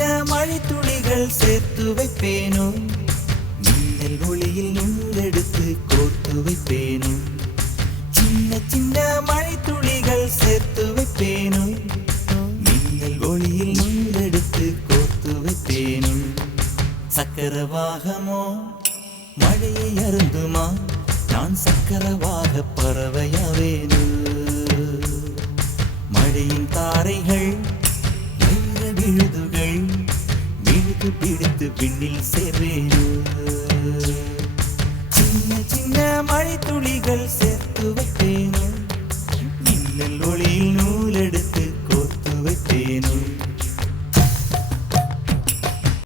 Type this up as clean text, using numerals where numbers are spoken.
சின்ன மழை துளிகள் சேர்த்து வைப்பேனோ மின்னல் ஒளியில் நூலெடுத்து கோர்த்து வைப்பேனோ சின்ன சின்ன மழை துளிகள் சேர்த்து வைப்பேனோ மின்னல் ஒளியில் நூலெடுத்து கோர்த்து வைப்பேனோ சக்கரவாகமோ மழையை அருந்துமா நான் சக்கரவாக பறவையாவேனோ மழையின் தாரைகள் விழுதுகள் விழுது பிடித்து விண்ணில் சேர்வேனோ சின்ன சின்ன மழை துளிகள்